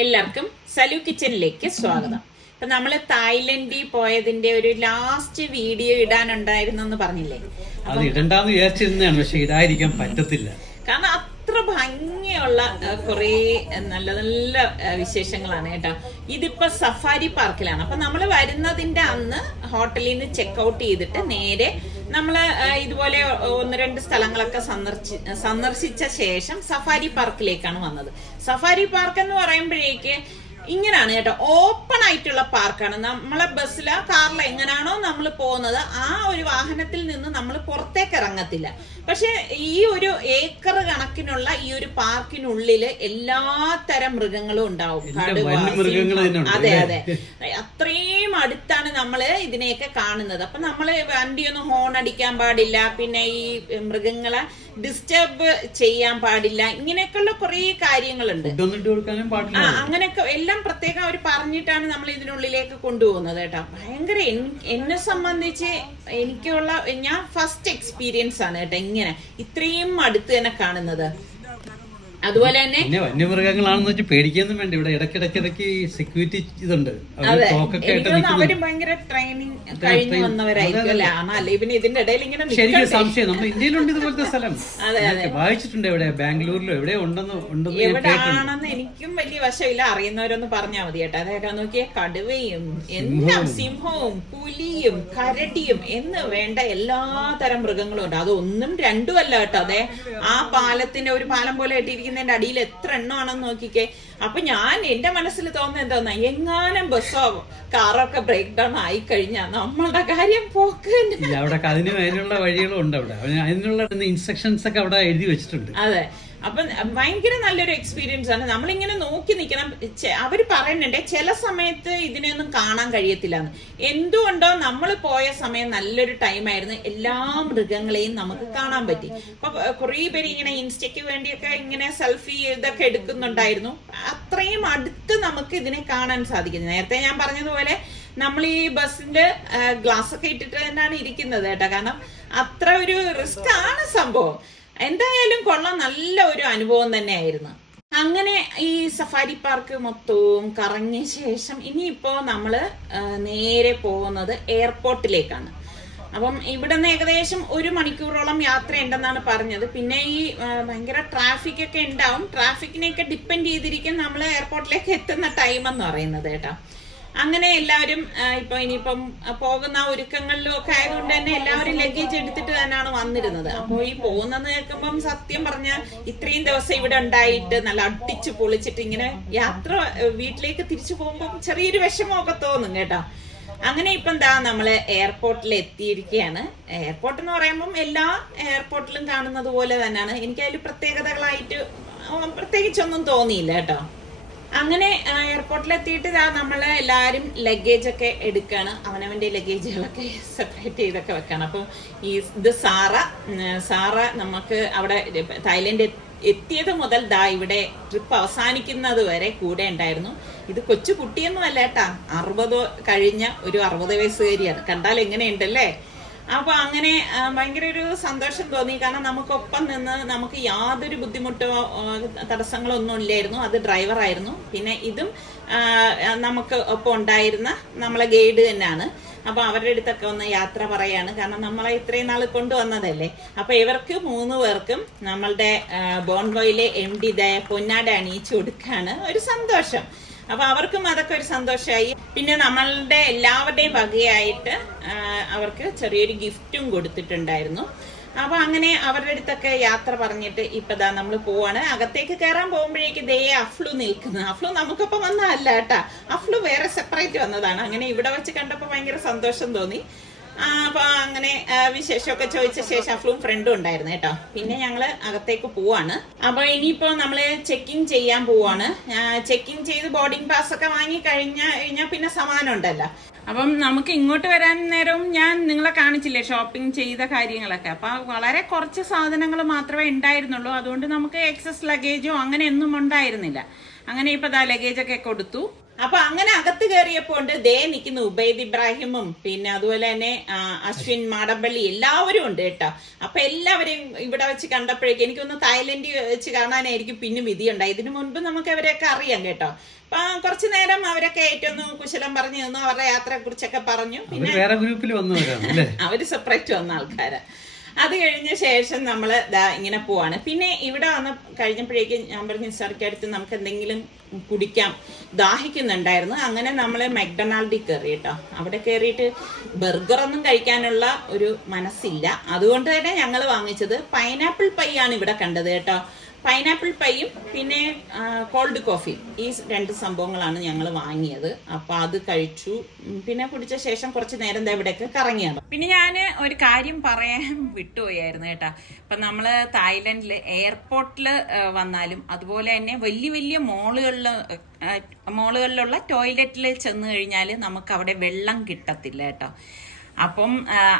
എല്ലാവർക്കും സലു കിച്ചനിലേക്ക് സ്വാഗതം. ഇപ്പൊ നമ്മള് തായ്ലൻഡിൽ പോയതിന്റെ ഒരു ലാസ്റ്റ് വീഡിയോ ഇടാനുണ്ടായിരുന്നു എന്ന് പറഞ്ഞില്ലേ? അത് ഇടണ്ടെന്ന് വിചാരിച്ചിരുന്നതാണ്, പക്ഷെ ഇടാതിരിക്കാൻ പറ്റത്തില്ല. കാരണം അത്ര ഭംഗിയുള്ള കുറെ നല്ല നല്ല വിശേഷങ്ങളാണ് കേട്ടോ. ഇതിപ്പോ സഫാരി പാർക്കിലാണ്. അപ്പൊ നമ്മൾ വരുന്നതിന്റെ അന്ന് ഹോട്ടലിൽ നിന്ന് ചെക്ക് ഔട്ട് ചെയ്തിട്ട് നേരെ നമ്മള് ഇതുപോലെ ഒന്ന് രണ്ട് സ്ഥലങ്ങളൊക്കെ സന്ദർശിച്ച ശേഷം സഫാരി പാർക്കിലേക്കാണ് വന്നത്. സഫാരി പാർക്ക് എന്ന് പറയുമ്പോഴേക്ക് ഇങ്ങനാണ് കേട്ടോ, ഓപ്പൺ ആയിട്ടുള്ള പാർക്കാണ്. നമ്മളെ ബസ്സിലോ കാറിലോ എങ്ങനെയാണോ നമ്മൾ പോകുന്നത് ആ ഒരു വാഹനത്തിൽ നിന്ന് നമ്മൾ പുറത്തേക്ക് ഇറങ്ങത്തില്ല. പക്ഷെ ഈ ഒരു ഏക്കർ കണക്കിനുള്ള ഈ ഒരു പാർക്കിനുള്ളില് എല്ലാ തരം മൃഗങ്ങളും ഉണ്ടാവും. അതെ അതെ, അത്രയും അടുത്താണ് നമ്മള് ഇതിനെയൊക്കെ കാണുന്നത്. അപ്പൊ നമ്മള് വണ്ടിയൊന്നും ഹോൺ അടിക്കാൻ പാടില്ല, പിന്നെ ഈ മൃഗങ്ങളെ ഡിസ്റ്റർബ് ചെയ്യാൻ പാടില്ല, ഇങ്ങനെയൊക്കെയുള്ള കുറെ കാര്യങ്ങളുണ്ട്. അങ്ങനെയൊക്കെ എല്ലാം പ്രത്യേകം അവർ പറഞ്ഞിട്ടാണ് നമ്മൾ ഇതിനുള്ളിലേക്ക് കൊണ്ടുപോകുന്നത് കേട്ടോ. ഭയങ്കര എന്നെ സംബന്ധിച്ച് ഞാൻ ഫസ്റ്റ് എക്സ്പീരിയൻസ് ആണ് കേട്ടോ ഇങ്ങനെ ഇത്രയും അടുത്ത് തന്നെ കാണുന്നത്. അതുപോലെ തന്നെ വന്യമൃഗങ്ങളാണെന്ന് വെച്ചാൽ പേടിക്കൊന്നും വേണ്ട. ഇവിടെ ഇടയ്ക്കിടയ്ക്ക് സെക്യൂരിറ്റി ഇതുണ്ട്. അവര് ഭയങ്കര ട്രെയിനിങ് കഴിഞ്ഞു വന്നവരായിരിക്കും അല്ലെ? ആണല്ലേ? പിന്നെ ഇതിന്റെ ഇടയിൽ ഇങ്ങനെ ശരിക്കും സംശയം, നമ്മുടെ ഇന്ത്യയിലുണ്ട് ഇതുപോലത്തെ സ്ഥലം. വായിച്ചിട്ടുണ്ട്, എവിടെ ബാംഗ്ലൂരിലോ എവിടെ എവിടെയാണെന്ന് എനിക്കും വലിയ വശമില്ല. അറിയുന്നവരൊന്ന് പറഞ്ഞാൽ മതി കേട്ടോ. അതായത് നോക്കിയ കടുവയും എല്ലാം, സിംഹവും പുലിയും കരടിയും എന്ന് വേണ്ട എല്ലാ തരം മൃഗങ്ങളും ഉണ്ട്. അതൊന്നും രണ്ടും അല്ല കേട്ടോ. അതെ, ആ പാലത്തിന്റെ ഒരു പാലം പോലെ ഇട്ടിരിക്കുന്നതിന്റെ അടിയിൽ എത്ര എണ്ണമാണെന്ന് നോക്കിക്കേ. അപ്പൊ എന്റെ മനസ്സിൽ തോന്നുന്നത് എന്തോന്നാ, എങ്ങാനും ബസ്സോ കാറോ ഒക്കെ ബ്രേക്ക് ഡൗൺ ആയി കഴിഞ്ഞാൽ നമ്മളുടെ കാര്യം പോക്ക്. അവിടെ അതിനുള്ള വഴികളും ഉണ്ട്, അവിടെ അതിനുള്ള ഇൻസ്ട്രക്ഷൻസ് ഒക്കെ അവിടെ എഴുതി വെച്ചിട്ടുണ്ട്. അതെ, അപ്പൊ ഭയങ്കര നല്ലൊരു എക്സ്പീരിയൻസ് ആണ്. നമ്മളിങ്ങനെ നോക്കി നിൽക്കണം. അവര് പറയുന്നുണ്ട് ചില സമയത്ത് ഇതിനെയൊന്നും കാണാൻ കഴിയത്തില്ലെന്ന്. എന്തുകൊണ്ടോ നമ്മൾ പോയ സമയം നല്ലൊരു ടൈമായിരുന്നു, എല്ലാ മൃഗങ്ങളെയും നമുക്ക് കാണാൻ പറ്റി. അപ്പൊ കുറെ പേര് ഇങ്ങനെ ഇൻസ്റ്റയ്ക്ക് വേണ്ടിയൊക്കെ ഇങ്ങനെ സെൽഫി ഇതൊക്കെ എടുക്കുന്നുണ്ടായിരുന്നു. അത്രയും അടുത്ത് നമുക്ക് ഇതിനെ കാണാൻ സാധിക്കുന്നത്. നേരത്തെ ഞാൻ പറഞ്ഞതുപോലെ നമ്മൾ ഈ ബസ്സിന്റെ ഗ്ലാസ് ഒക്കെ ഇട്ടിട്ട് തന്നെയാണ് ഇരിക്കുന്നത് കേട്ടോ. കാരണം അത്ര ഒരു റിസ്ക് ആണ് സംഭവം. എന്തായാലും കൊള്ളാം, നല്ല ഒരു അനുഭവം തന്നെയായിരുന്നു. അങ്ങനെ ഈ സഫാരി പാർക്ക് മൊത്തവും കറങ്ങിയ ശേഷം ഇനിയിപ്പോ നമ്മള് നേരെ പോകുന്നത് എയർപോർട്ടിലേക്കാണ്. അപ്പം ഇവിടുന്ന് ഏകദേശം 1 മണിക്കൂറോളം യാത്രയുണ്ടെന്നാണ് പറഞ്ഞത്. പിന്നെ ഈ ഭയങ്കര ട്രാഫിക് ഒക്കെ ഉണ്ടാവും. ട്രാഫിക്കിനെയൊക്കെ ഡിപ്പെൻഡ് ചെയ്തിരിക്കും നമ്മൾ എയർപോർട്ടിലേക്ക് എത്തുന്ന ടൈം എന്ന് പറയുന്നത് കേട്ടോ. അങ്ങനെ എല്ലാവരും ഇനിയിപ്പം പോകുന്ന ഒരുക്കങ്ങളിലും ഒക്കെ ആയതുകൊണ്ട് തന്നെ എല്ലാവരും ലഗേജ് എടുത്തിട്ട് തന്നെയാണ് വന്നിരുന്നത്. അപ്പോൾ ഈ പോകുന്നത് കേൾക്കുമ്പം സത്യം പറഞ്ഞാൽ ഇത്രയും ദിവസം ഇവിടെ ഉണ്ടായിട്ട് നല്ല അടിച്ചു പൊളിച്ചിട്ട് ഇങ്ങനെ യാത്ര വീട്ടിലേക്ക് തിരിച്ചു പോകുമ്പോൾ ചെറിയൊരു വിഷമമൊക്കെ തോന്നും കേട്ടോ. അങ്ങനെ ഇപ്പൊ എന്താ നമ്മള് എയർപോർട്ടിൽ എത്തിയിരിക്കുകയാണ്. എയർപോർട്ട് എന്ന് പറയുമ്പം എല്ലാ എയർപോർട്ടിലും കാണുന്നത് പോലെ തന്നെയാണ്. എനിക്കതിൽ പ്രത്യേകതകളായിട്ട് പ്രത്യേകിച്ചൊന്നും തോന്നിയില്ല കേട്ടോ. അങ്ങനെ എയർപോർട്ടിലെത്തിയിട്ട് നമ്മള് എല്ലാവരും ലഗേജ് ഒക്കെ എടുക്കാണ്. അവനവന്റെ ലഗേജുകളൊക്കെ സെപ്പറേറ്റ് ചെയ്തൊക്കെ വെക്കാണ്. അപ്പം ഇത് സാറ നമുക്ക് അവിടെ തായ്ലൻഡ് എത്തിയത് മുതൽ ഇവിടെ ട്രിപ്പ് അവസാനിക്കുന്നത് വരെ കൂടെ ഉണ്ടായിരുന്നു. ഇത് കൊച്ചു കുട്ടിയൊന്നും അല്ല കേട്ടാ, 60 കഴിഞ്ഞ ഒരു 60 വയസ്സുകാരിയാണ്. കണ്ടാൽ എങ്ങനെയുണ്ടല്ലേ? അപ്പൊ അങ്ങനെ ഭയങ്കര ഒരു സന്തോഷം തോന്നി. കാരണം നമുക്കൊപ്പം നിന്ന് നമുക്ക് യാതൊരു ബുദ്ധിമുട്ടോ തടസ്സങ്ങളോ ഒന്നും ഇല്ലായിരുന്നു. അത് ഡ്രൈവറായിരുന്നു. പിന്നെ ഇതും നമുക്ക് ഒപ്പം ഉണ്ടായിരുന്ന നമ്മളെ ഗൈഡ് തന്നെയാണ്. അപ്പൊ അവരുടെ അടുത്തൊക്കെ ഒന്ന് യാത്ര പറയാണ്. കാരണം നമ്മളെ ഇത്രയും നാൾ കൊണ്ടുവന്നതല്ലേ. അപ്പൊ ഇവർക്ക് 3 പേർക്കും നമ്മളുടെ ബോൺഗോയിലെ MD പൊന്നാട അണിയിച്ചു കൊടുക്കാണ്. ഒരു സന്തോഷം. അപ്പൊ അവർക്കും അതൊക്കെ ഒരു സന്തോഷമായി. പിന്നെ നമ്മളുടെ എല്ലാവരുടെയും വകയായിട്ട് അവർക്ക് ചെറിയൊരു ഗിഫ്റ്റും കൊടുത്തിട്ടുണ്ടായിരുന്നു. അപ്പൊ അങ്ങനെ അവരുടെ അടുത്തൊക്കെ യാത്ര പറഞ്ഞിട്ട് ഇപ്പതാ നമ്മൾ പോവാണ്. അകത്തേക്ക് കയറാൻ പോകുമ്പോഴേക്ക് അഫ്ലു നിൽക്കുന്നു. അഫ്ലു നമുക്കൊപ്പം വന്നതല്ല കേട്ടാ, അഫ്ലു വേറെ സെപ്പറേറ്റ് വന്നതാണ്. അങ്ങനെ ഇവിടെ വെച്ച് കണ്ടപ്പോ ഭയങ്കര സന്തോഷം തോന്നി. അപ്പൊ അങ്ങനെ വിശേഷമൊക്കെ ചോദിച്ച ശേഷം അഫ്ലും ഫ്രണ്ടും ഉണ്ടായിരുന്നു കേട്ടോ. പിന്നെ ഞങ്ങള് അകത്തേക്ക് പോവാണ്. അപ്പൊ ഇനിയിപ്പോ നമ്മള് ചെക്കിങ് ചെയ്യാൻ പോവാണ്. ചെക്കിങ് ചെയ്ത് ബോർഡിംഗ് പാസ് ഒക്കെ വാങ്ങി കഴിഞ്ഞാൽ പിന്നെ സമാനം ഉണ്ടല്ലോ. അപ്പം നമുക്ക് ഇങ്ങോട്ട് വരാൻ നേരവും ഞാൻ നിങ്ങളെ കാണിച്ചില്ലേ ഷോപ്പിംഗ് ചെയ്ത കാര്യങ്ങളൊക്കെ. അപ്പൊ വളരെ കുറച്ച് സാധനങ്ങൾ മാത്രമേ ഉണ്ടായിരുന്നുള്ളൂ. അതുകൊണ്ട് നമുക്ക് എക്സസ് ലഗേജോ അങ്ങനെ ഒന്നും ഉണ്ടായിരുന്നില്ല. അങ്ങനെ ഇപ്പൊ ലഗേജ് ഒക്കെ കൊടുത്തു. അപ്പൊ അങ്ങനെ അകത്ത് കയറിയപ്പോണ്ട് ദേ നിൽക്കുന്ന ഉബൈദ് ഇബ്രാഹിമും പിന്നെ അതുപോലെ തന്നെ അശ്വിൻ മാടമ്പള്ളി എല്ലാവരും ഉണ്ട് കേട്ടോ. അപ്പൊ എല്ലാവരെയും ഇവിടെ വെച്ച് കണ്ടപ്പോഴേക്കും എനിക്കൊന്ന് തായ്ലൻഡിൽ വെച്ച് കാണാനായിരിക്കും പിന്നെ വിധിയുണ്ടായി. ഇതിനു മുൻപ് നമുക്ക് അവരെയൊക്കെ അറിയാം കേട്ടോ. അപ്പൊ കുറച്ചു നേരം അവരൊക്കെ ഏറ്റവും കുശലം പറഞ്ഞു തന്നു, അവരുടെ യാത്രയെ കുറിച്ചൊക്കെ പറഞ്ഞു. പിന്നെ വേറെ ഗ്രൂപ്പിൽ വന്നവരാണ്, അവര് സെപ്പറേറ്റ് വന്ന ആൾക്കാരാ. അത് കഴിഞ്ഞ ശേഷം നമ്മൾ ഇങ്ങനെ പോവാണ്. പിന്നെ ഇവിടെ വന്ന് കഴിഞ്ഞപ്പോഴേക്കും ഞാൻ പറഞ്ഞു സർക്കടുത്ത് നമുക്ക് എന്തെങ്കിലും കുടിക്കാം, ദാഹിക്കുന്നുണ്ടായിരുന്നു. അങ്ങനെ നമ്മൾ മെക്ഡൊണാൾഡിൽ കയറി കേട്ടോ. അവിടെ കയറിയിട്ട് ബർഗറൊന്നും കഴിക്കാനുള്ള ഒരു മനസ്സില്ല. അതുകൊണ്ട് തന്നെ ഞങ്ങൾ വാങ്ങിച്ചത് പൈനാപ്പിൾ പൈ ആണ് ഇവിടെ കണ്ടത് കേട്ടോ. പൈനാപ്പിൾ പൈയും പിന്നെ കോൾഡ് കോഫി, ഈ 2 സംഭവങ്ങളാണ് ഞങ്ങൾ വാങ്ങിയത്. അപ്പൊ അത് കഴിച്ചു. പിന്നെ കുടിച്ച ശേഷം കുറച്ച് നേരം ഇവിടെയൊക്കെ കറങ്ങിയാണ്. പിന്നെ ഞാൻ ഒരു കാര്യം പറയാൻ വിട്ടുപോയായിരുന്നു കേട്ടാ. ഇപ്പൊ നമ്മള് തായ്ലൻഡില് എയർപോർട്ടിൽ വന്നാലും അതുപോലെ തന്നെ വലിയ വലിയ മോളുകളിലുള്ള ടോയ്ലറ്റിൽ ചെന്ന് കഴിഞ്ഞാൽ നമുക്ക് അവിടെ വെള്ളം കിട്ടത്തില്ല കേട്ടോ. അപ്പം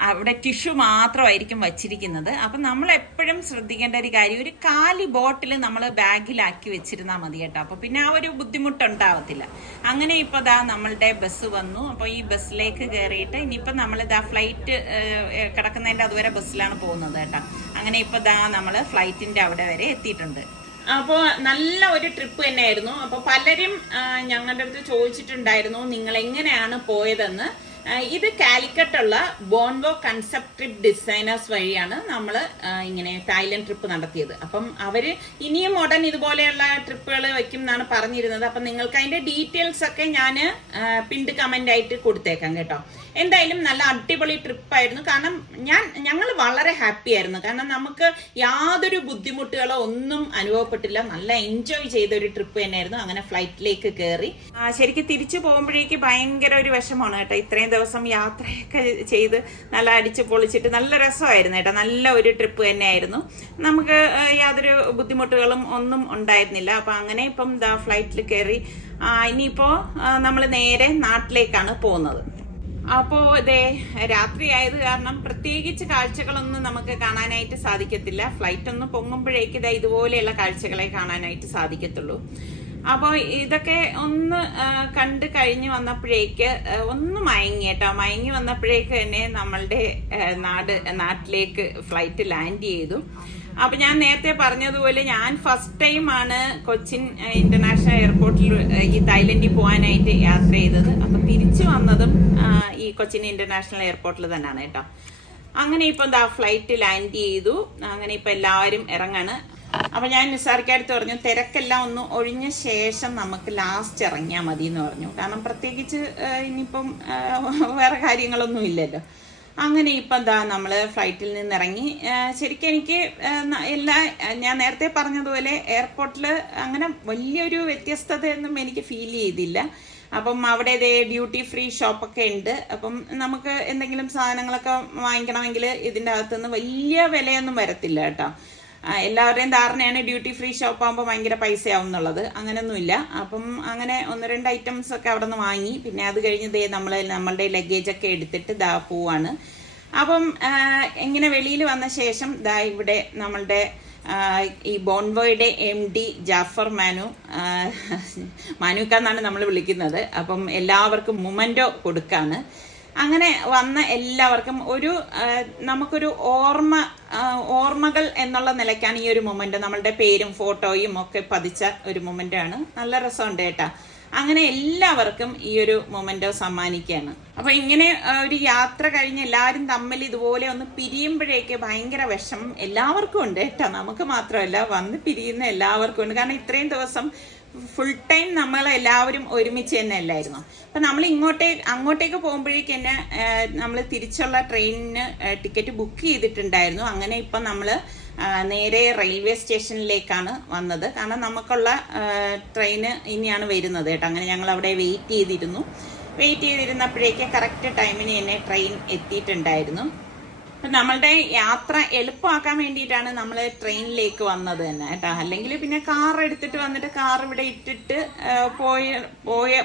അവിടെ ടിഷ്യൂ മാത്രമായിരിക്കും വച്ചിരിക്കുന്നത്. അപ്പം നമ്മൾ എപ്പോഴും ശ്രദ്ധിക്കേണ്ട ഒരു കാര്യം, ഒരു കാലി ബോട്ടിൽ നമ്മൾ ബാഗിലാക്കി വെച്ചിരുന്നാൽ മതി കേട്ടോ. അപ്പോൾ പിന്നെ ആ ഒരു ബുദ്ധിമുട്ടുണ്ടാവത്തില്ല. അങ്ങനെ ഇപ്പോൾ നമ്മളുടെ ബസ് വന്നു. അപ്പോൾ ഈ ബസ്സിലേക്ക് കയറിയിട്ട് ഇനിയിപ്പോൾ നമ്മൾ ഫ്ലൈറ്റ് കിടക്കുന്നതിൻ്റെ അതുവരെ ബസ്സിലാണ് പോകുന്നത് കേട്ടോ. അങ്ങനെ ഇപ്പോൾ നമ്മൾ ഫ്ലൈറ്റിൻ്റെ അവിടെ വരെ എത്തിയിട്ടുണ്ട്. അപ്പോൾ നല്ല ഒരു ട്രിപ്പ് തന്നെയായിരുന്നു. അപ്പോൾ പലരും ഞങ്ങളുടെ അടുത്ത് ചോദിച്ചിട്ടുണ്ടായിരുന്നു നിങ്ങൾ എങ്ങനെയാണ് പോയതെന്ന്. ഇത് കാലിക്കട്ടുള്ള ബോൺവോ കൺസെപ്റ്റ് ട്രിപ്പ് ഡിസൈനേഴ്സ് വഴിയാണ് നമ്മൾ ഇങ്ങനെ തായ്ലൻഡ് ട്രിപ്പ് നടത്തിയത്. അപ്പം അവര് ഇനിയും ഉടൻ ഇതുപോലെയുള്ള ട്രിപ്പുകൾ വെക്കും എന്നാണ് പറഞ്ഞിരുന്നത്. അപ്പം നിങ്ങൾക്ക് അതിന്റെ ഡീറ്റെയിൽസ് ഒക്കെ ഞാൻ പിൻഡ് കമന്റ് ആയിട്ട് കൊടുത്തേക്കാം കേട്ടോ. എന്തായാലും നല്ല അടിപൊളി ട്രിപ്പായിരുന്നു. കാരണം ഞങ്ങൾ വളരെ ഹാപ്പി ആയിരുന്നു. കാരണം നമുക്ക് യാതൊരു ബുദ്ധിമുട്ടുകളോ ഒന്നും അനുഭവപ്പെട്ടില്ല. നല്ല എൻജോയ് ചെയ്ത ഒരു ട്രിപ്പ് തന്നെയായിരുന്നു. അങ്ങനെ ഫ്ലൈറ്റിലേക്ക് കയറി ശരിക്കും തിരിച്ചു പോകുമ്പോഴേക്ക് ഭയങ്കര ഒരു വിഷമമാണ് കേട്ടോ. ഇത്രയും ദിവസം യാത്രയൊക്കെ ചെയ്ത് നല്ല അടിച്ച് പൊളിച്ചിട്ട് നല്ല രസമായിരുന്നു കേട്ടോ. നല്ല ഒരു ട്രിപ്പ് തന്നെയായിരുന്നു. നമുക്ക് യാതൊരു ബുദ്ധിമുട്ടുകളും ഒന്നും ഉണ്ടായിരുന്നില്ല. അപ്പൊ അങ്ങനെ ഇപ്പം ഫ്ലൈറ്റിൽ കയറി ഇനിയിപ്പോ നമ്മൾ നേരെ നാട്ടിലേക്കാണ് പോകുന്നത്. അപ്പോൾ ഇതേ രാത്രി ആയത് കാരണം പ്രത്യേകിച്ച് കാഴ്ചകളൊന്നും നമുക്ക് കാണാനായിട്ട് സാധിക്കത്തില്ല. ഫ്ലൈറ്റ് ഒന്ന് പൊങ്ങുമ്പോഴേക്ക് ഇതുപോലെയുള്ള കാഴ്ചകളെ കാണാനായിട്ട് സാധിക്കത്തുള്ളൂ. അപ്പോൾ ഇതൊക്കെ ഒന്ന് കണ്ട് കഴിഞ്ഞ് വന്നപ്പോഴേക്ക് ഒന്ന് മയങ്ങി കേട്ടോ. മയങ്ങി വന്നപ്പോഴേക്ക് തന്നെ നമ്മളുടെ നാട്ടിലേക്ക് ഫ്ലൈറ്റ് ലാൻഡ് ചെയ്തു. അപ്പൊ ഞാൻ നേരത്തെ പറഞ്ഞതുപോലെ ഞാൻ ഫസ്റ്റ് ടൈമാണ് കൊച്ചിൻ ഇന്റർനാഷണൽ എയർപോർട്ടിൽ ഈ തായ്ലൻഡിൽ പോകാനായിട്ട് യാത്ര ചെയ്തത്. അപ്പൊ തിരിച്ചു വന്നതും ഈ കൊച്ചിൻ ഇന്റർനാഷണൽ എയർപോർട്ടിൽ തന്നെയാണ് കേട്ടോ. അങ്ങനെ ഇപ്പൊ ഫ്ലൈറ്റ് ലാൻഡ് ചെയ്തു. അങ്ങനെ ഇപ്പൊ എല്ലാവരും ഇറങ്ങാണ്. അപ്പൊ ഞാൻ നിസാർക്കടുത്ത് പറഞ്ഞു തിരക്കെല്ലാം ഒന്ന് ഒഴിഞ്ഞ ശേഷം നമുക്ക് ലാസ്റ്റ് ഇറങ്ങിയാൽ മതി എന്ന് പറഞ്ഞു. കാരണം പ്രത്യേകിച്ച് ഇനിയിപ്പം വേറെ കാര്യങ്ങളൊന്നും ഇല്ലല്ലോ. അങ്ങനെ ഇപ്പം നമ്മള് ഫ്ലൈറ്റിൽ നിന്ന് ഇറങ്ങി. ശരിക്കും എനിക്ക് ഞാൻ നേരത്തെ പറഞ്ഞതുപോലെ എയർപോർട്ടിൽ അങ്ങനെ വലിയൊരു വ്യത്യസ്തതയൊന്നും എനിക്ക് ഫീൽ ചെയ്തില്ല. അപ്പം അവിടെ ഡ്യൂട്ടി ഫ്രീ ഷോപ്പൊക്കെ ഉണ്ട്. അപ്പം നമുക്ക് എന്തെങ്കിലും സാധനങ്ങളൊക്കെ വാങ്ങിക്കണമെങ്കിൽ ഇതിൻ്റെ അകത്തുനിന്ന് വലിയ വിലയൊന്നും വരത്തില്ല കേട്ടോ. എല്ലാവരുടെയും ധാരണയാണ് ഡ്യൂട്ടി ഫ്രീ ഷോപ്പ് ആകുമ്പോൾ ഭയങ്കര പൈസയാവും എന്നുള്ളത്. അങ്ങനെയൊന്നുമില്ല. അപ്പം അങ്ങനെ 1-2 ഐറ്റംസ് ഒക്കെ അവിടെ നിന്ന് വാങ്ങി. പിന്നെ അത് കഴിഞ്ഞ് നമ്മളുടെ ലഗേജൊക്കെ എടുത്തിട്ട് പോവാണ്. അപ്പം ഇങ്ങനെ വെളിയിൽ വന്ന ശേഷം ഇവിടെ നമ്മളുടെ ഈ ബോൺവോയുടെ MD ജാഫർ മാനുക്കാന്നാണ് നമ്മൾ വിളിക്കുന്നത്. അപ്പം എല്ലാവർക്കും മൊമെന്റോ കൊടുക്കാണ്. അങ്ങനെ വന്ന എല്ലാവർക്കും നമുക്കൊരു ഓർമ്മകൾ എന്നുള്ള നിലയ്ക്കാണ് ഈ ഒരു മൊമെന്റ്. നമ്മളുടെ പേരും ഫോട്ടോയും ഒക്കെ പതിച്ച ഒരു മൊമെന്റ് ആണ്. നല്ല രസമുണ്ട് കേട്ടാ. അങ്ങനെ എല്ലാവർക്കും ഈ ഒരു മൊമെന്റോ സമ്മാനിക്കുകയാണ്. അപ്പൊ ഇങ്ങനെ ഒരു യാത്ര കഴിഞ്ഞ് എല്ലാവരും തമ്മിൽ ഇതുപോലെ ഒന്ന് പിരിയുമ്പോഴേക്ക് ഭയങ്കര വിഷമം എല്ലാവർക്കും ഉണ്ട് കേട്ടോ. നമുക്ക് മാത്രമല്ല, വന്ന് പിരിയുന്ന എല്ലാവർക്കും ഉണ്ട്. കാരണം ഇത്രയും ദിവസം ഫുൾ ടൈം നമ്മൾ എല്ലാവരും ഒരുമിച്ച് തന്നെ അല്ലായിരുന്നു. അപ്പൊ നമ്മൾ അങ്ങോട്ടേക്ക് പോകുമ്പോഴേക്ക് തന്നെ നമ്മൾ തിരിച്ചുള്ള ട്രെയിനിന് ടിക്കറ്റ് ബുക്ക് ചെയ്തിട്ടുണ്ടായിരുന്നു. അങ്ങനെ ഇപ്പൊ നമ്മൾ നേരെ റെയിൽവേ സ്റ്റേഷനിലേക്കാണ് വന്നത്. കാരണം നമുക്കുള്ള ട്രെയിന് ഇനിയാണ് വരുന്നത് കേട്ടോ. അങ്ങനെ ഞങ്ങൾ അവിടെ വെയിറ്റ് ചെയ്തിരുന്നപ്പോഴേക്ക് കറക്റ്റ് ടൈമിന് തന്നെ ട്രെയിൻ എത്തിയിട്ടുണ്ടായിരുന്നു. നമ്മളുടെ യാത്ര എളുപ്പമാക്കാൻ വേണ്ടിയിട്ടാണ് നമ്മൾ ട്രെയിനിലേക്ക് വന്നത് തന്നെ കേട്ടോ. അല്ലെങ്കിൽ പിന്നെ കാർ എടുത്തിട്ട് വന്നിട്ട് കാർ ഇവിടെ ഇട്ടിട്ട്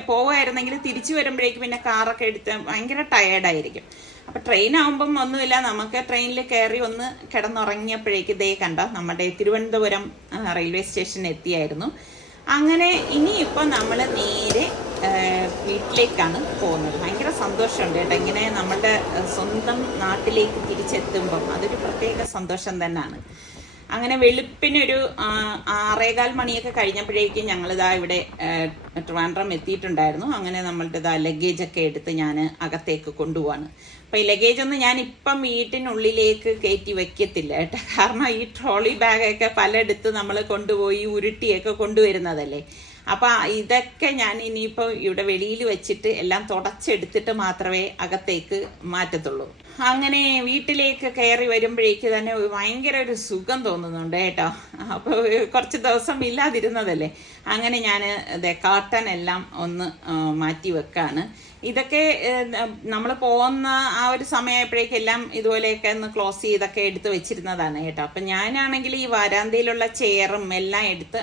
പോവായിരുന്നെങ്കിൽ തിരിച്ചു വരുമ്പോഴേക്ക് പിന്നെ കാറൊക്കെ എടുത്ത് ഭയങ്കര ടയേർഡായിരിക്കും. അപ്പൊ ട്രെയിൻ ആകുമ്പം ഒന്നുമില്ല, നമുക്ക് ട്രെയിനിൽ കയറി ഒന്ന് കിടന്നുറങ്ങിയപ്പോഴേക്ക് കണ്ടോ നമ്മുടെ തിരുവനന്തപുരം റെയിൽവേ സ്റ്റേഷൻ എത്തിയായിരുന്നു. അങ്ങനെ ഇനിയിപ്പോൾ നമ്മൾ നേരെ വീട്ടിലേക്കാണ് പോകുന്നത്. ഭയങ്കര സന്തോഷമുണ്ട് കേട്ടോ, ഇങ്ങനെ നമ്മളുടെ സ്വന്തം നാട്ടിലേക്ക് തിരിച്ചെത്തുമ്പം അതൊരു പ്രത്യേക സന്തോഷം തന്നെയാണ്. അങ്ങനെ വെളുപ്പിനൊരു 6:15 മണിയൊക്കെ കഴിഞ്ഞപ്പോഴേക്കും ഞങ്ങളിതാ ഇവിടെ ട്രിവാൻഡ്രം എത്തിയിട്ടുണ്ടായിരുന്നു. അങ്ങനെ നമ്മളുടെ ലഗേജൊക്കെ എടുത്ത് ഞാൻ അകത്തേക്ക് കൊണ്ടുപോവാണ്. അപ്പം ഈ ലഗേജൊന്നും ഞാൻ ഇപ്പം വീട്ടിനുള്ളിലേക്ക് കയറ്റി വെക്കത്തില്ല കേട്ടോ, കാരണം ഈ ട്രോളി ബാഗൊക്കെ പലയിടത്ത് നമ്മൾ കൊണ്ടുപോയി ഉരുട്ടിയൊക്കെ കൊണ്ടുവരുന്നതല്ലേ. അപ്പം ഇതൊക്കെ ഞാൻ ഇനിയിപ്പോൾ ഇവിടെ വെളിയിൽ വെച്ചിട്ട് എല്ലാം തുടച്ചെടുത്തിട്ട് മാത്രമേ അകത്തേക്ക് മാറ്റത്തുള്ളൂ. അങ്ങനെ വീട്ടിലേക്ക് കയറി വരുമ്പോഴേക്ക് തന്നെ ഭയങ്കര ഒരു സുഖം തോന്നുന്നുണ്ട് കേട്ടോ. അപ്പോൾ കുറച്ച് ദിവസം ഇല്ലാതിരുന്നതല്ലേ, അങ്ങനെ ഞാൻ കർട്ടൻ എല്ലാം ഒന്ന് മാറ്റി വെക്കാണ്. ഇതൊക്കെ നമ്മൾ പോകുന്ന ആ ഒരു സമയമായപ്പോഴേക്കും എല്ലാം ഇതുപോലെയൊക്കെ ഒന്ന് ക്ലോസ് ചെയ്തൊക്കെ എടുത്ത് വെച്ചിരുന്നതാണ് കേട്ടോ. അപ്പം ഞാനാണെങ്കിൽ ഈ വരാന്തയിലുള്ള ചെയറും എല്ലാം എടുത്ത്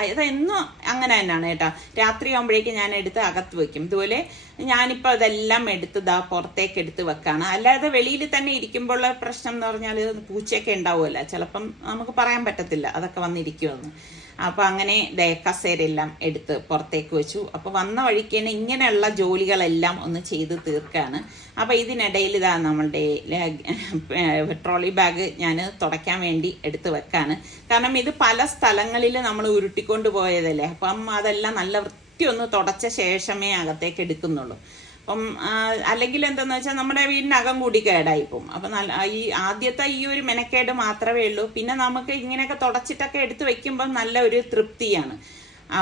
അതെന്നും അങ്ങനെ തന്നെയാണ് കേട്ടോ. രാത്രി ആകുമ്പോഴേക്കും ഞാൻ എടുത്ത് അകത്ത് വെക്കും. ഇതുപോലെ ഞാനിപ്പോൾ അതെല്ലാം എടുത്ത് പുറത്തേക്ക് എടുത്ത് വെക്കാണ്. അല്ലാതെ വെളിയിൽ തന്നെ ഇരിക്കുമ്പോഴുള്ള പ്രശ്നം എന്ന് പറഞ്ഞാൽ പൂച്ചയൊക്കെ ഉണ്ടാവുമല്ലോ, ചിലപ്പം നമുക്ക് പറയാൻ പറ്റത്തില്ല അതൊക്കെ വന്നിരിക്കുമെന്ന്. അപ്പം അങ്ങനെ കസേരയെല്ലാം എടുത്ത് പുറത്തേക്ക് വെച്ചു. അപ്പോൾ വന്ന വഴിക്ക് തന്നെ ഇങ്ങനെയുള്ള ജോലികളെല്ലാം ഒന്ന് ചെയ്ത് തീർക്കുകയാണ്. അപ്പോൾ ഇതിനിടയിൽ നമ്മളുടെ ട്രോളി ബാഗ് ഞാൻ തുടയ്ക്കാൻ വേണ്ടി എടുത്ത് വെക്കാണ്. കാരണം ഇത് പല സ്ഥലങ്ങളിൽ നമ്മൾ ഉരുട്ടിക്കൊണ്ട് പോയതല്ലേ, അപ്പം അതെല്ലാം നല്ല വൃത്തി ഒന്ന് തുടച്ച ശേഷമേ അകത്തേക്ക് എടുക്കുന്നുള്ളൂ. അപ്പം അല്ലെങ്കിൽ എന്താന്ന് വെച്ചാൽ നമ്മുടെ വീടിനകം കൂടി കേടായിപ്പോവും. അപ്പം ഈ ആദ്യത്തെ ഈ ഒരു മെനക്കേട് മാത്രമേ ഉള്ളൂ. പിന്നെ നമുക്ക് ഇങ്ങനെയൊക്കെ തുടച്ചിട്ടൊക്കെ എടുത്ത് വെക്കുമ്പം നല്ല ഒരു തൃപ്തിയാണ്.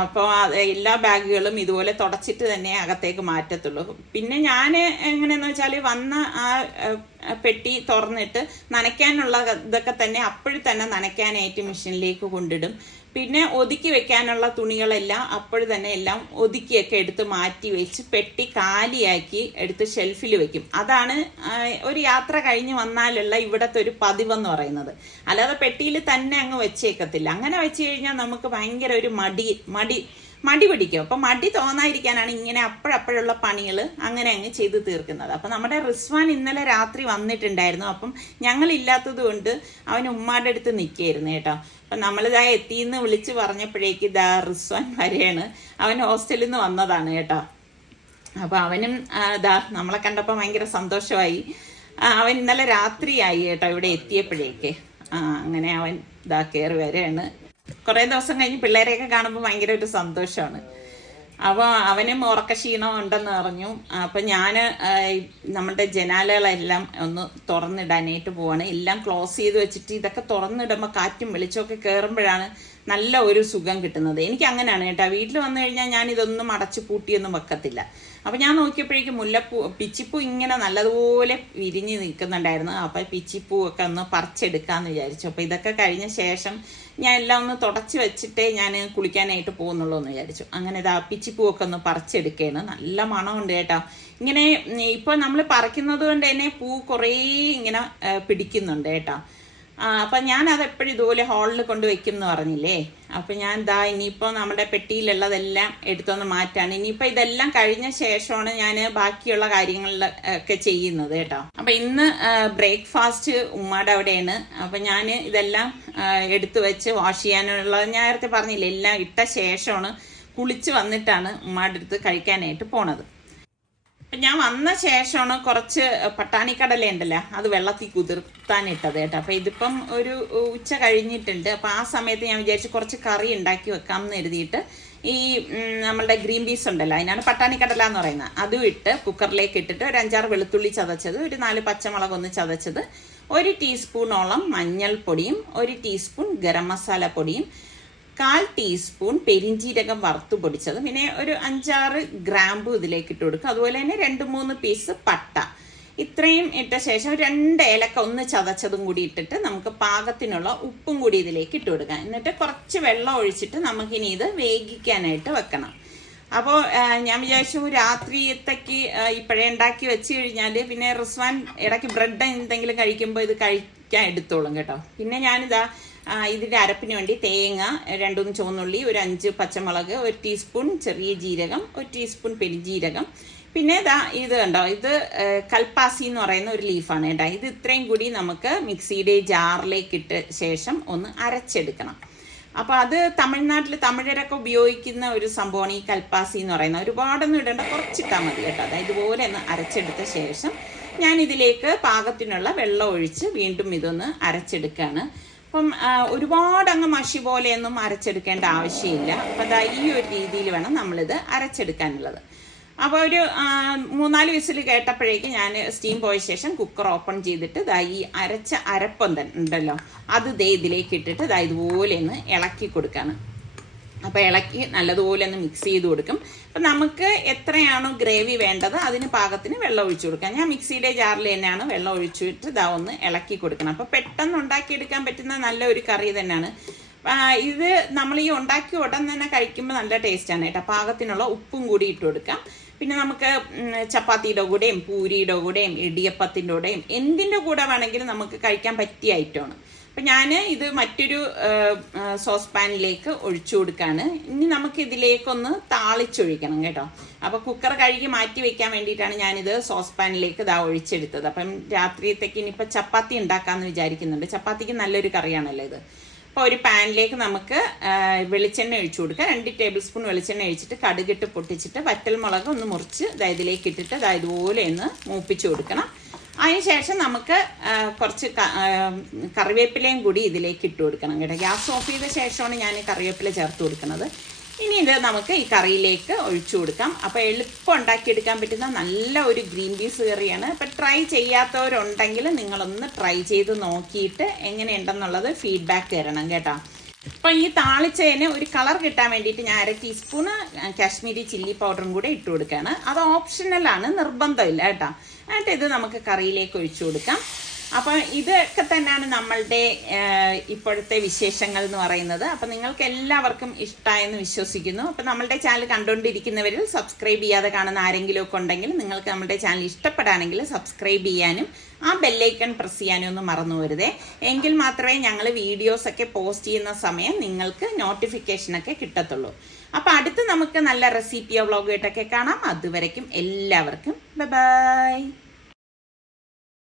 അപ്പോൾ എല്ലാ ബാഗുകളും ഇതുപോലെ തുടച്ചിട്ട് തന്നെ അകത്തേക്ക് മാറ്റത്തുള്ളൂ. പിന്നെ ഞാൻ എങ്ങനെയാന്ന് വെച്ചാൽ വന്ന ആ പെട്ടി തുറന്നിട്ട് നനയ്ക്കാനുള്ള ഇതൊക്കെ തന്നെ അപ്പോഴും തന്നെ നനയ്ക്കാനായിട്ട് മെഷീനിലേക്ക് കൊണ്ടിടും. പിന്നെ ഒതുക്കി വെക്കാനുള്ള തുണികളെല്ലാം അപ്പോഴും തന്നെ എല്ലാം ഒതുക്കിയൊക്കെ എടുത്ത് മാറ്റി വെച്ച് പെട്ടി കാലിയാക്കി എടുത്ത് ഷെൽഫിൽ വെക്കും. അതാണ് ഒരു യാത്ര കഴിഞ്ഞ് വന്നാലുള്ള ഇവിടത്തെ ഒരു പതിവെന്ന് പറയുന്നത്. അല്ലാതെ പെട്ടിയിൽ തന്നെ അങ്ങ് വെച്ചേക്കത്തില്ല. അങ്ങനെ വെച്ച് കഴിഞ്ഞാൽ നമുക്ക് ഭയങ്കര ഒരു മടി പിടിക്കും. അപ്പം മടി തോന്നാതിരിക്കാനാണ് ഇങ്ങനെ അപ്പോഴപ്പോഴുള്ള പണികൾ അങ്ങനെ അങ്ങ് ചെയ്ത് തീർക്കുന്നത്. അപ്പം നമ്മുടെ റിസ്വാൻ ഇന്നലെ രാത്രി വന്നിട്ടുണ്ടായിരുന്നു. അപ്പം ഞങ്ങളില്ലാത്തത് കൊണ്ട് അവൻ ഉമ്മാടെ അടുത്ത് നിൽക്കുകയായിരുന്നു കേട്ടോ. അപ്പം നമ്മളിതാ എത്തിയെന്ന് വിളിച്ച് പറഞ്ഞപ്പോഴേക്ക് റിസ്വാൻ വരെയാണ്. അവൻ ഹോസ്റ്റലിൽ നിന്ന് വന്നതാണ് കേട്ടോ. അപ്പം അവനും നമ്മളെ കണ്ടപ്പോൾ ഭയങ്കര സന്തോഷമായി. അവൻ ഇന്നലെ രാത്രിയായി കേട്ടോ ഇവിടെ എത്തിയപ്പോഴേക്ക്. അങ്ങനെ അവൻ കയറി വരെയാണ്. കുറേ ദിവസം കഴിഞ്ഞ് പിള്ളേരെയൊക്കെ കാണുമ്പോൾ ഭയങ്കര ഒരു സന്തോഷമാണ്. അപ്പോൾ അവനും ഉറക്കക്ഷീണം ഉണ്ടെന്ന് പറഞ്ഞു. അപ്പം ഞാൻ നമ്മുടെ ജനാലകളെല്ലാം ഒന്ന് തുറന്നിടാനായിട്ട് പോവാണ്. എല്ലാം ക്ലോസ് ചെയ്ത് വെച്ചിട്ട് ഇതൊക്കെ തുറന്നിടുമ്പോൾ കാറ്റും വെളിച്ചമൊക്കെ കയറുമ്പോഴാണ് നല്ല ഒരു സുഖം കിട്ടുന്നത്. എനിക്ക് അങ്ങനെയാണ് കേട്ടോ. വീട്ടിൽ വന്നു കഴിഞ്ഞാൽ ഞാൻ ഇതൊന്നും അടച്ചു പൂട്ടിയൊന്നും വെക്കത്തില്ല. അപ്പം ഞാൻ നോക്കിയപ്പോഴേക്കും പിച്ചിപ്പൂ ഇങ്ങനെ നല്ലതുപോലെ വിരിഞ്ഞ് നിൽക്കുന്നുണ്ടായിരുന്നു. അപ്പം പിച്ചിപ്പൂ ഒക്കെ ഒന്ന് പറിച്ചെടുക്കാമെന്ന് വിചാരിച്ചു. അപ്പം ഇതൊക്കെ കഴിഞ്ഞ ശേഷം ഞാൻ എല്ലാം ഒന്ന് തുടച്ച് വെച്ചിട്ടേ ഞാൻ കുളിക്കാനായിട്ട് പോകുന്നുള്ളൂ എന്ന് വിചാരിച്ചു. അങ്ങനെ പിച്ചിപ്പൂവൊക്കെ ഒന്ന് പറിച്ചെടുക്കുകയാണ്. നല്ല മണമുണ്ട് കേട്ടോ. ഇങ്ങനെ ഇപ്പോൾ നമ്മൾ പറിക്കുന്നത് കൊണ്ട് തന്നെ പൂ കുറേ ഇങ്ങനെ പിടിക്കുന്നുണ്ട് കേട്ടോ. അപ്പം ഞാൻ അതെപ്പോഴും ഇതുപോലെ ഹാളിൽ കൊണ്ട് വെക്കും എന്ന് പറഞ്ഞില്ലേ. അപ്പം ഞാൻ ഇനിയിപ്പോൾ നമ്മുടെ പെട്ടിയിലുള്ളതെല്ലാം എടുത്തൊന്ന് മാറ്റാണ്. ഇനിയിപ്പോൾ ഇതെല്ലാം കഴിഞ്ഞ ശേഷമാണ് ഞാൻ ബാക്കിയുള്ള കാര്യങ്ങളിലൊക്കെ ചെയ്യുന്നത് കേട്ടോ. അപ്പം ഇന്ന് ബ്രേക്ക്ഫാസ്റ്റ് ഉമ്മാടെ അവിടെയാണ്. അപ്പം ഞാൻ ഇതെല്ലാം എടുത്തു വെച്ച് വാഷ് ചെയ്യാനുള്ളത് ഞാൻ നേരത്തെ പറഞ്ഞില്ലേ, എല്ലാം ഇട്ട ശേഷമാണ് കുളിച്ച് വന്നിട്ടാണ് ഉമ്മാടെ അടുത്ത് കഴിക്കാനായിട്ട് പോണത്. ഞാൻ വന്ന ശേഷമാണ് കുറച്ച് പട്ടാണിക്കടല ഉണ്ടല്ലോ അത് വെള്ളത്തിൽ കുതിർത്താനിട്ടത് കേട്ടോ. അപ്പം ഇതിപ്പം ഒരു ഉച്ച കഴിഞ്ഞിട്ടുണ്ട്. അപ്പം ആ സമയത്ത് ഞാൻ വിചാരിച്ചു കുറച്ച് കറി ഉണ്ടാക്കി വെക്കാമെന്ന് എഴുതിയിട്ട് ഈ നമ്മളുടെ ഗ്രീൻ പീസ് ഉണ്ടല്ലോ, അതിനാണ് പട്ടാണിക്കടല എന്ന് പറയുന്നത്, അതും ഇട്ട് കുക്കറിലേക്ക് ഇട്ടിട്ട് ഒരു 5-6 വെളുത്തുള്ളി ചതച്ചത്, ഒരു 4 പച്ചമുളക് ഒന്ന് ചതച്ചത്, 1 ടീസ്പൂണോളം മഞ്ഞൾപ്പൊടിയും 1 ടീസ്പൂൺ ഗരം മസാല പൊടിയും 1/4 ടീസ്പൂൺ പെരിഞ്ചീരകം വറുത്തു പൊടിച്ചത്, പിന്നെ ഒരു 5-6 ഗ്രാമ്പു ഇതിലേക്ക് ഇട്ട് കൊടുക്കുക. അതുപോലെ തന്നെ 2-3 പീസ് പട്ട, ഇത്രയും ഇട്ട ശേഷം 2 ഏലക്ക ഒന്ന് ചതച്ചതും കൂടി ഇട്ടിട്ട് നമുക്ക് പാകത്തിനുള്ള ഉപ്പും കൂടി ഇതിലേക്ക് ഇട്ട് കൊടുക്കാം. എന്നിട്ട് കുറച്ച് വെള്ളം ഒഴിച്ചിട്ട് നമുക്കിനി ഇത് വേവിക്കാനായിട്ട് വെക്കണം. അപ്പോൾ ഞാൻ വിചാരിച്ചു രാത്രിയത്തേക്ക് ഇപ്പോഴേ ഉണ്ടാക്കി വെച്ച് കഴിഞ്ഞാൽ പിന്നെ റിസ്വാൻ ഇടയ്ക്ക് ബ്രെഡ് എന്തെങ്കിലും കഴിക്കുമ്പോൾ ഇത് കഴിക്കാൻ എടുത്തോളും കേട്ടോ. പിന്നെ ഞാനിതാ ഇതിൻ്റെ അരപ്പിന് വേണ്ടി തേങ്ങ, 2 ചുവന്നുള്ളി, ഒരു 5 പച്ചമുളക്, 1 ടീസ്പൂൺ ചെറിയ ജീരകം, 1 ടീസ്പൂൺ പെരിഞ്ജീരകം, പിന്നെ ഇത് കണ്ടോ, ഇത് കൽപ്പാസി എന്ന് പറയുന്ന ഒരു ലീഫാണ് കേട്ടോ. ഇത് ഇത്രയും കൂടി നമുക്ക് മിക്സിയുടെ ജാറിലേക്ക് ഇട്ട ശേഷം ഒന്ന് അരച്ചെടുക്കണം. അപ്പോൾ അത് തമിഴ്നാട്ടിൽ തമിഴരൊക്കെ ഉപയോഗിക്കുന്ന ഒരു സംഭവമാണ് ഈ കൽപ്പാസി എന്ന് പറയുന്നത്. ഒരുപാടൊന്നും ഇടേണ്ട, കുറച്ചിട്ടാൽ മതി കേട്ടോ. അതായത് ഇതുപോലെ ഒന്ന് അരച്ചെടുത്ത ശേഷം ഞാൻ ഇതിലേക്ക് പാകത്തിനുള്ള വെള്ളം ഒഴിച്ച് വീണ്ടും ഇതൊന്ന് അരച്ചെടുക്കുകയാണ്. അപ്പം ഒരുപാട് അങ്ങ് മഷി പോലെയൊന്നും അരച്ചെടുക്കേണ്ട ആവശ്യമില്ല. അപ്പം അതാ ഈ ഒരു രീതിയിൽ വേണം നമ്മളിത് അരച്ചെടുക്കാനുള്ളത്. അപ്പോൾ ഒരു 3-4 വിസിൽ കേട്ടപ്പോഴേക്കും ഞാൻ സ്റ്റീം പോയ ശേഷം കുക്കർ ഓപ്പൺ ചെയ്തിട്ട് ദാ ഈ അരച്ച അരപ്പം ഉണ്ടല്ലോ അത് ദേ ഇതിലേക്ക് ഇട്ടിട്ട് ദാ ഇതുപോലെ ഒന്ന് ഇളക്കി കൊടുക്കുകയാണ്. അപ്പോൾ ഇളക്കി നല്ലതുപോലെ ഒന്ന് മിക്സ് ചെയ്ത് കൊടുക്കും. അപ്പം നമുക്ക് എത്രയാണോ ഗ്രേവി വേണ്ടത് അതിന് പാകത്തിന് വെള്ളം ഒഴിച്ചു കൊടുക്കാം. ഞാൻ മിക്സിയുടെ ജാറിൽ തന്നെയാണ് വെള്ളം ഒഴിച്ചിട്ട് ഇതാ ഒന്ന് ഇളക്കി കൊടുക്കണം. അപ്പോൾ പെട്ടെന്ന് ഉണ്ടാക്കിയെടുക്കാൻ പറ്റുന്ന നല്ല ഒരു കറി തന്നെയാണ് ഇത്. നമ്മൾ ഈ ഉണ്ടാക്കി ഉടൻ തന്നെ കഴിക്കുമ്പോൾ നല്ല ടേസ്റ്റാണ് കേട്ടോ. പാകത്തിനുള്ള ഉപ്പും കൂടി ഇട്ട് കൊടുക്കാം. പിന്നെ നമുക്ക് ചപ്പാത്തിയുടെ കൂടെയും പൂരിയുടെ കൂടെയും ഇടിയപ്പത്തിൻ്റെ കൂടെയും എന്തിൻ്റെ കൂടെ വേണമെങ്കിലും നമുക്ക് കഴിക്കാൻ പറ്റിയ ഐറ്റമാണ്. അപ്പം ഞാൻ ഇത് മറ്റൊരു സോസ് പാനിലേക്ക് ഒഴിച്ചു കൊടുക്കുകയാണ്. ഇനി നമുക്ക് ഇതിലേക്കൊന്ന് താളിച്ചൊഴിക്കണം കേട്ടോ. അപ്പോൾ കുക്കർ കഴുകി മാറ്റി വെക്കാൻ വേണ്ടിയിട്ടാണ് ഞാനിത് സോസ് പാനിലേക്ക് ഇതാ ഒഴിച്ചെടുത്തത്. അപ്പം രാത്രിയത്തേക്ക് ഇനിയിപ്പോൾ ചപ്പാത്തി ഉണ്ടാക്കാമെന്ന് വിചാരിക്കുന്നുണ്ട്. ചപ്പാത്തിക്ക് നല്ലൊരു കറിയാണല്ലോ ഇത്. അപ്പോൾ ഒരു പാനിലേക്ക് നമുക്ക് വെളിച്ചെണ്ണ ഒഴിച്ചു കൊടുക്കുക. 2 ടേബിൾ സ്പൂൺ വെളിച്ചെണ്ണ ഒഴിച്ചിട്ട് കടുകിട്ട് പൊട്ടിച്ചിട്ട് വറ്റൽമുളക് ഒന്ന് മുറിച്ച് ഇതിലേക്ക് ഇട്ടിട്ട് ഇതുപോലെ ഒന്ന് മൂപ്പിച്ച് കൊടുക്കണം. അതിനുശേഷം നമുക്ക് കുറച്ച് കറിവേപ്പിലയും കൂടി ഇതിലേക്ക് ഇട്ട് കൊടുക്കണം കേട്ടോ. ഗ്യാസ് ഓഫ് ചെയ്ത ശേഷമാണ് ഞാൻ കറിവേപ്പില ചേർത്ത് കൊടുക്കുന്നത്. ഇനി ഇത് നമുക്ക് ഈ കറിയിലേക്ക് ഒഴിച്ചു കൊടുക്കാം. അപ്പോൾ എളുപ്പം ഉണ്ടാക്കിയെടുക്കാൻ പറ്റുന്ന നല്ല ഒരു ഗ്രീൻ പീസ് കറിയാണ്. അപ്പോൾ ട്രൈ ചെയ്യാത്തവരുണ്ടെങ്കിൽ നിങ്ങളൊന്ന് ട്രൈ ചെയ്ത് നോക്കിയിട്ട് എങ്ങനെയുണ്ടെന്നുള്ളത് ഫീഡ്ബാക്ക് തരണം കേട്ടോ. അപ്പോൾ ഈ താളിച്ചതിന് ഒരു കളർ കിട്ടാൻ വേണ്ടിയിട്ട് ഞാൻ 1/2 ടീസ്പൂണ് കാശ്മീരി ചില്ലി പൗഡറും കൂടെ ഇട്ട് കൊടുക്കുകയാണ്. അത് ഓപ്ഷണലാണ്, നിർബന്ധമില്ല കേട്ടോ. എന്നിട്ട് ഇത് നമുക്ക് കറിയിലേക്ക് ഒഴിച്ചു കൊടുക്കാം. അപ്പം ഇതൊക്കെ തന്നെയാണ് നമ്മളുടെ ഇപ്പോഴത്തെ വിശേഷങ്ങൾ എന്ന് പറയുന്നത്. അപ്പം നിങ്ങൾക്ക് എല്ലാവർക്കും ഇഷ്ടമായെന്ന് വിശ്വസിക്കുന്നു. അപ്പം നമ്മളുടെ ചാനൽ കണ്ടുകൊണ്ടിരിക്കുന്നവരിൽ സബ്സ്ക്രൈബ് ചെയ്യാതെ കാണുന്ന ആരെങ്കിലും ഒക്കെ ഉണ്ടെങ്കിൽ നിങ്ങൾക്ക് നമ്മുടെ ചാനൽ ഇഷ്ടപ്പെടുകയാണെങ്കിൽ സബ്സ്ക്രൈബ് ചെയ്യാനും ആ ബെല്ലൈക്കൺ പ്രസ് ചെയ്യാനും ഒന്നും മറന്നു വരുതേ. എങ്കിൽ മാത്രമേ ഞങ്ങൾ വീഡിയോസൊക്കെ പോസ്റ്റ് ചെയ്യുന്ന സമയം നിങ്ങൾക്ക് നോട്ടിഫിക്കേഷനൊക്കെ കിട്ടത്തുള്ളൂ. അപ്പം അടുത്ത് നമുക്ക് നല്ല റെസിപ്പിയോ വ്ളോഗായിട്ടൊക്കെ കാണാം. അതുവരയ്ക്കും എല്ലാവർക്കും ബൈ.